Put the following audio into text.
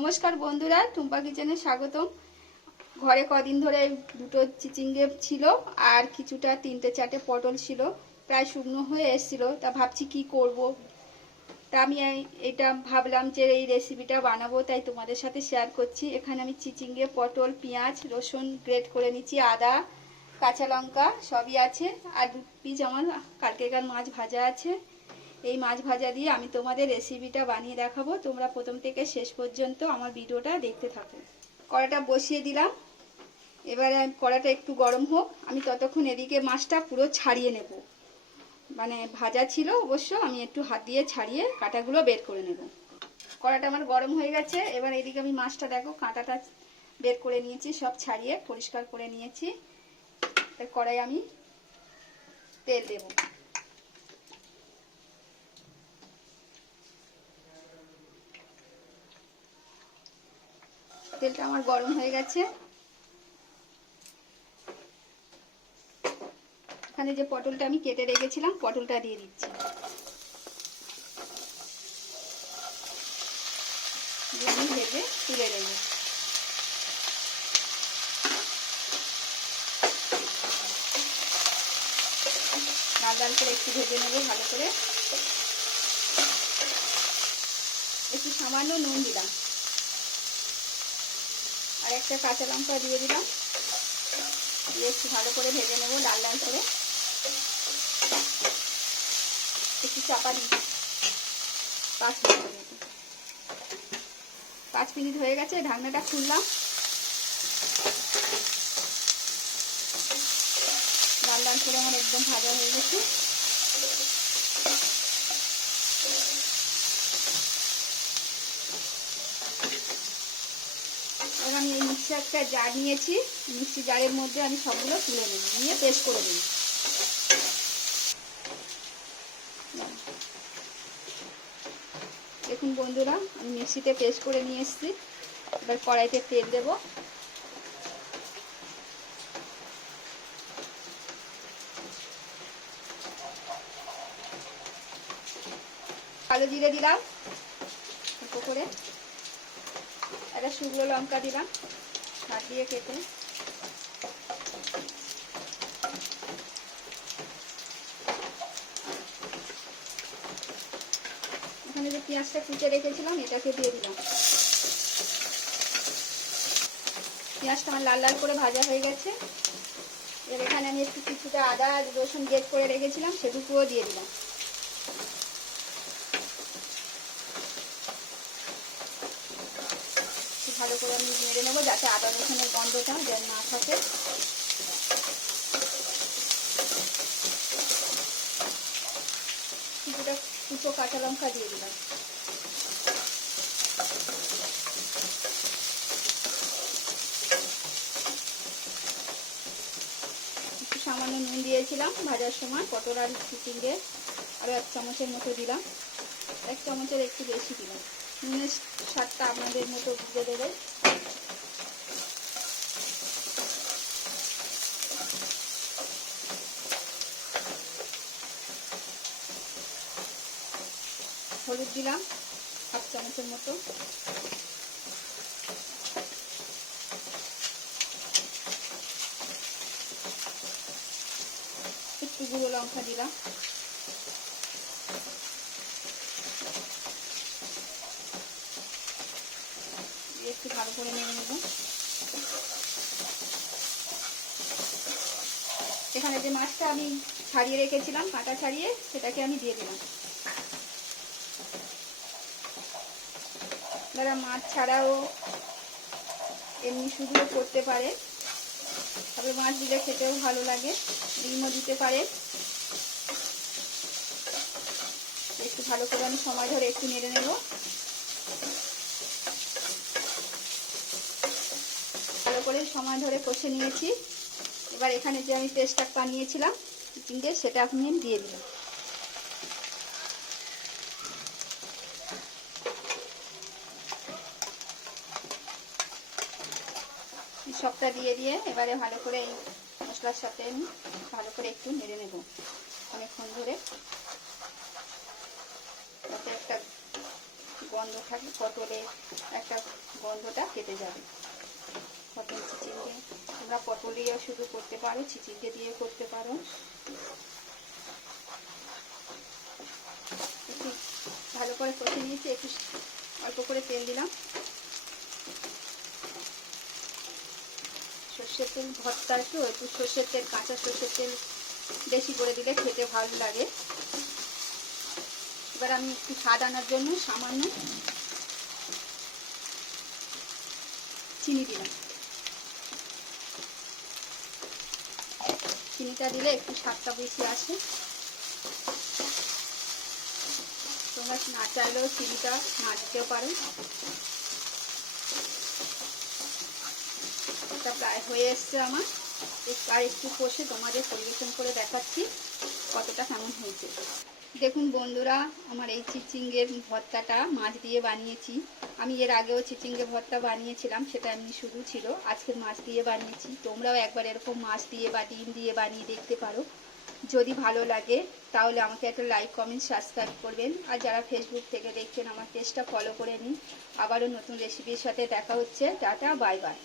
নমস্কার বন্ধুরা, টুম্পা কিচেনে স্বাগতম। ঘরে কদিন ধরে দুটো চিচিঙ্গে ছিল আর কিছুটা 3-4টে পটল ছিল, প্রায় শুকনো হয়ে এসেছিল। তা ভাবছি কি করব, তা আমি এটা ভাবলাম যে এই রেসিপিটা বানাবো, তাই তোমাদের সাথে শেয়ার করছি। এখানে আমি চিচিঙ্গে, পটল, পেঁয়াজ, রসুন গ্রেট করে নিচ্ছি, আদা, কাঁচা লঙ্কা সবই আছে, আর 2 পিস আমার কালকেকার মাছ ভাজা আছে। এই মাছ ভাজা দিয়ে আমি তোমাদের রেসিপিটা বানিয়ে দেখাবো। তোমরা প্রথম থেকে শেষ পর্যন্ত আমার ভিডিওটা দেখতে থাকো। কড়াটা বসিয়ে দিলাম, এবারে কড়াটা একটু গরম হোক, আমি ততক্ষণ এদিকে মাছটা পুরো ছাড়িয়ে নেব। মানে ভাজা ছিল অবশ্য, আমি একটু হাত দিয়ে ছাড়িয়ে কাঁটাগুলো বের করে নেব। কড়াটা আমার গরম হয়ে গেছে, এবার এদিকে আমি মাছটা দেখো কাঁটাটা বের করে নিয়েছি, সব ছাড়িয়ে পরিষ্কার করে নিয়েছি। কড়াই আমি তেল দেব। তেলটা আমার গরম হয়ে গেছে, এখানে যে পটলটা আমি কেটে রেখেছিলাম পটলটা দিয়ে দিচ্ছি। আমি ভেজে তুলে নেব। লাল লাল করে একটু ভেজে নেব ভালো করে। একটু সামান্য নুন দিলাম আর একটা কাঁচা লঙ্কা দিয়ে দিলাম, দিয়ে একটু ভালো করে ভেজে নেব লাল লাল করে। একটু চাপা দিই 5 মিনিট হয়ে গেছে, ঢাকনাটা খুললাম। লাল লাল করে আমার একদম ভাজা হয়ে গেছে। এবার আমি এই মিক্সি একটা জার নিয়েছি, মিক্সি জারের মধ্যে আমি সবগুলো তুলে নেব, নিয়ে পেস্ট করে দেব। দেখুন বন্ধুরা, আমি মিক্সিতে পেস্ট করে নিয়ে এসেছি। এবার কড়াইতে তেল দেব। কালো জিরে দিলাম অল্প করে, একটা শুকনো লঙ্কা দিলাম হাত দিয়ে কেটে। এখানে যে পেঁয়াজটা কুচে রেখেছিলাম এটাকে দিয়ে দিলাম। পেঁয়াজটা আমার লাল লাল করে ভাজা হয়ে গেছে। এবার এখানে আমি একটু কিছুটা আদা আর রসুন গ্রেট করে রেখেছিলাম সেটুকুও দিয়ে দিলাম। ভালো করে আমি নেড়ে নেবো যাতে আদা রসুনের গন্ধটা যেন না থাকে। কিছুটা কুচো কাঁচা লঙ্কা দিয়ে দিলাম। একটু সামান্য নুন দিয়েছিলাম ভাজার সময় পটল আর চিচিঙ্গে, আরও 1 চামচের মতো দিলাম। 1 চামচের একটু বেশি দিলাম। নুনের স্বাদটা আপনাদের মতো বুঝে দেবে। হলুদ দিলাম 1/2 চামচের মতো। একটু গুঁড়ো লঙ্কা দিলাম। একটু ভালো করে নেড়ে নেব। এখানে যে মাছটা আমি ছাড়িয়ে রেখেছিলাম কাঁটা ছাড়িয়ে, সেটাকে আমি দিয়ে দিলাম। যারা মাছ ছাড়াও এমনি শুধুও করতে পারে, তবে মাছ দিলে খেতেও ভালো লাগে। ডিমও দিতে পারে। একটু ভালো করে আমি সময় ধরে একটু নেড়ে নেব। ভালো করে সময় ধরে কষে নিয়েছি। এবার এখানে যে আমি পেস্টটা বানিয়েছিলাম চিচিঙ্গে, সেটা আমি দিয়ে দিলাম। সবটা দিয়ে দিয়ে এবারে ভালো করে এই মশলার সাথে আমি ভালো করে একটু নেড়ে নেব অনেকক্ষণ ধরে, যাতে একটা গন্ধ থাকে, পটলের একটা গন্ধটা কেটে যাবে। পটল চিচিঙ্গে তোমরা পটল দিয়েও শুধু করতে পারো, চিচিঙ্গে দিয়ে করতে পারো। একটু ভালো করে কষে নিয়েছি, একটু অল্প করে তেল দিলাম। সর্ষের তেল ভর্তা, একটু সর্ষের তেল, কাঁচা সর্ষের তেল বেশি করে দিলে খেতে ভালো লাগে। এবার আমি একটু স্বাদ আনার জন্য সামান্য চিনি দিলাম। চিনিটা দিলে একটু স্বাদটা বেশি আসে। তোমরা না চাইলেও চিনিটা না দিতেও পারো। এটা প্রায় হয়ে এসছে আমার। আর একটু কষে তোমাদের পরিবেশন করে দেখাচ্ছি কতটা কেমন হয়েছে। দেখুন বন্ধুরা, আমার এই চিচিঙ্গের ভর্তাটা মাছ দিয়ে বানিয়েছি। আমি এর আগেও চিচিঙ্গে ভর্তা বানিয়েছিলাম, সেটা এমনি শুধু ছিল। আজকে মাছ দিয়ে বানিয়েছি। তোমরাও একবার এরকম মাছ দিয়ে বা ডিম দিয়ে বানিয়ে দেখতে পারো। যদি ভালো লাগে তাহলে আমাকে একটা লাইক, কমেন্ট, সাবস্ক্রাইব করবেন। আর যারা ফেসবুক থেকে দেখছেন আমার পেজটা ফলো করে নিন। আবারও নতুন রেসিপির সাথে দেখা হচ্ছে। Tata, bye bye.